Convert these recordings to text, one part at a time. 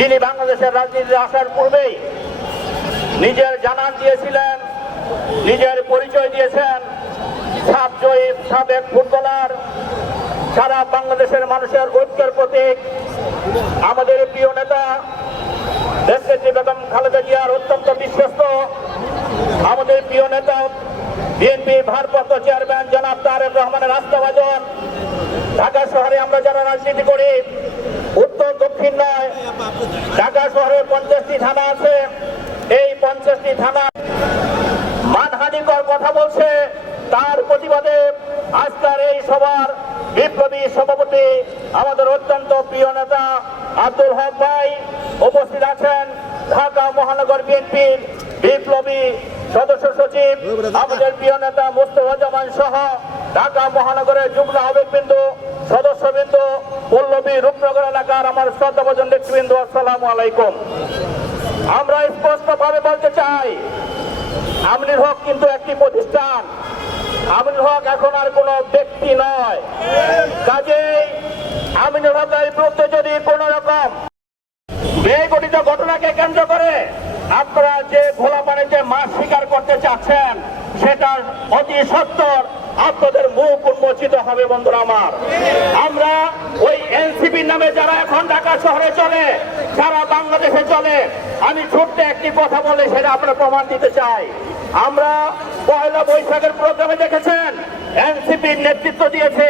যিনি বাংলাদেশের রাজনীতিতে আসার পূর্বেই নিজের জানান দিয়েছিলেন, নিজের পরিচয় দিয়েছেন। সাত জয়ী সাবেক ফুটবলার, সারা বাংলাদেশের মানুষের ঐক্যের প্রতীক, আমাদের প্রিয় নেতা দেশনেত্রী বেগম খালেদা জিয়ার অত্যন্ত বিশ্বস্ত, আমাদের প্রিয় নেতা, বিএনপি ভারপ্রাপ্ত চেয়ারম্যান জনাব তারেক রহমানের রাস্তাবাজন ঢাকা শহরে আমরা যারা রাজনীতি করি দক্ষিণ নয় ঢাকা শহরে পঞ্চাশটি থানা আছে। এই পঞ্চাশটি থানা মানহানিকর কথা বলছে। তার প্রতিবাদে আজকের এই সভার বিপ্লবী সভাপতি আমাদের অত্যন্ত প্রিয় নেতা আব্দুল হক ভাই উপস্থিত আছেন। ঢাকা মহানগর বিএনপির বিপ্লবী সদস্য সচিব, আমাদের প্রিয় নেতা মোস্তফা জামান সহ ঢাকা মহানগরের যুগ্ম আবেগবৃন্দ সদস্যবৃন্দ পল্লবী রূপনগর এলাকার আমার শ্রদ্ধাভজন নেতৃবৃন্দ আসসালামু আলাইকুম। আমরা স্পষ্টভাবে বলতে চাই, আমিনুল হক কিন্তু একটি প্রতিষ্ঠান। আমিনুল হক এখন আর কোনো ব্যক্তি নয়। কাজেই আমিনুল হকের বিরুদ্ধে যদি কোন রকম বেগঠিত ঘটনাকে কেন্দ্র করে আপনারা যে ভোলা পানিতে মাছ শিকার করতে চাচ্ছেন সেটা অতি সত্তর আপনাদের মুখ উন্মোচিত হবে বন্ধুরা আমার। আমরা ওই এনসিপির নামে যারা এখন ঢাকা শহরে চলে, সারা বাংলাদেশে চলে, আমি ছোট্ট একটি কথা বলে সেটা আপনার প্রমাণ দিতে চাই। আমরা পয়লা বৈশাখের প্রোগ্রামে দেখেছেন, এনসিপির নেতৃত্ব দিয়েছে।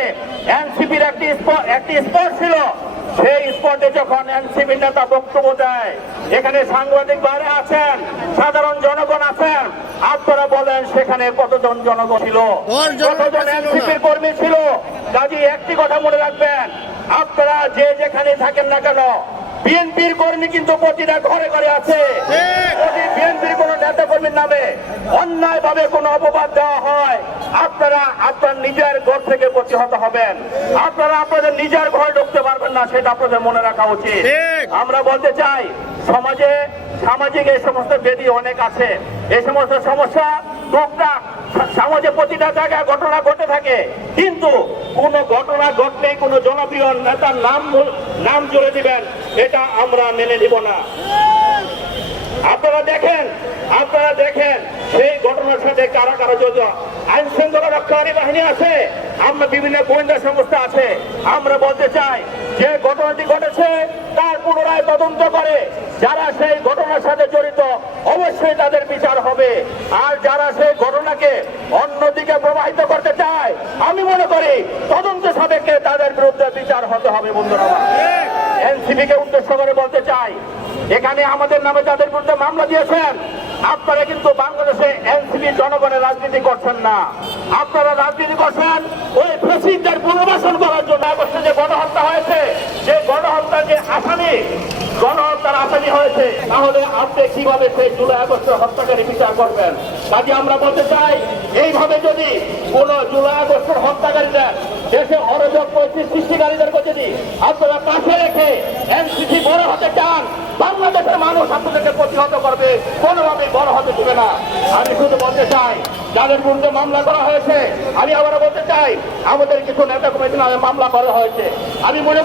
এনসিপির একটি একটি স্পট ছিল। সেই স্পটে যখন এনসিপি নেতা বক্তব্য দেয়, এখানে সাংবাদিক বাইরে আছেন, সাধারণ জনগণ আছেন আপনারা বলেন সেখানে কতজন জনগণ ছিল? কতজন এনসিপির কর্মী ছিল? কাজে একটি কথা মনে রাখবেন। আপনারা যে যেখানে থাকেন না কেন বিএনপির কর্মী কিন্তু প্রতিটা ঘরে ঘরে আছে। যদি বিএনপির কোন নেতা কর্মীর নামে অন্যায় ভাবে কোন অপবাদ দেওয়া হয় আপনারা আপনার নিজের ঘর থেকে প্রতিহত হবেন। আপনারা আপনাদের নিজের ঘরে ঢুকতে পারবেন না সেটা আপনাদের মনে রাখা উচিত। আমরা বলতে চাই সমাজে সামাজিক এই সমস্ত বেদি অনেক আছে। এই সমস্ত সমস্যা টুকটাক সমাজে প্রতিটা জায়গায় ঘটনা ঘটে থাকে। কিন্তু কোন ঘটনা ঘটলেই কোন জনপ্রিয় নেতার নাম নাম জুড়ে দিবেন এটা আমরা মেনে নিব না। আপনারা দেখেন আপনারা দেখেন সেই ঘটনার সাথে কারা কারা আইন শৃঙ্খলা রক্ষাকারী বাহিনী আছে আমরা বিভিন্ন গোয়েন্দা সংস্থা আছে। আমরা বলতে চাই যে ঘটনাটি ঘটেছে তার পুনরায় তদন্ত করে। যারা সেই ঘটনার সাথে জড়িত অবশ্যই তাদের বিচার হবে। আর যারা সেই ঘটনাকে অন্যদিকে প্রবাহিত করতে চায় আমি মনে করি তদন্ত সাপেক্ষে তাদের বিরুদ্ধে বিচার হতে হবে বন্ধুরা এনসিপি কে উদ্দেশ্য করে বলতে চাই এখানে আমাদের নামে যাদের বিরুদ্ধে মামলা দিয়েছেন আপনারা কিন্তু বাংলাদেশে এনসিপি জনগণের রাজনীতি করছেন না। আপনারা রাজনীতি করছেন ওই ফেসিদের পুনর্বাসন করার জন্য আগস্টে যে গণহত্যা হয়েছে, যে গণহত্যার যে আসামি, গণহত্যার আসামি হয়েছে, তাহলে আপনি কীভাবে সেই জুলাই আগস্টের হত্যাকারী বিচার করবেন? কাজে আমরা বলতে চাই, এইভাবে যদি কোন জুলাই আগস্টের হত্যাকারীদের দেশে অরাজক পরিস্থিতি সৃষ্টিকারীদেরকে যদি আপনারা পাশে রেখে এনসিসি বড় হতে চান, বাংলাদেশের মানুষ আপনাদেরকে প্রতিহত করবে কোনোভাবে বড় হতে দেবে না। আমি শুধু বলতে চাই, যাদের বিরুদ্ধে মামলা করা হয়েছে, আমি আবার বলতে চাই, আমাদের কিছু নেতা কমিটি মামলা করা হয়েছে। আমি মনে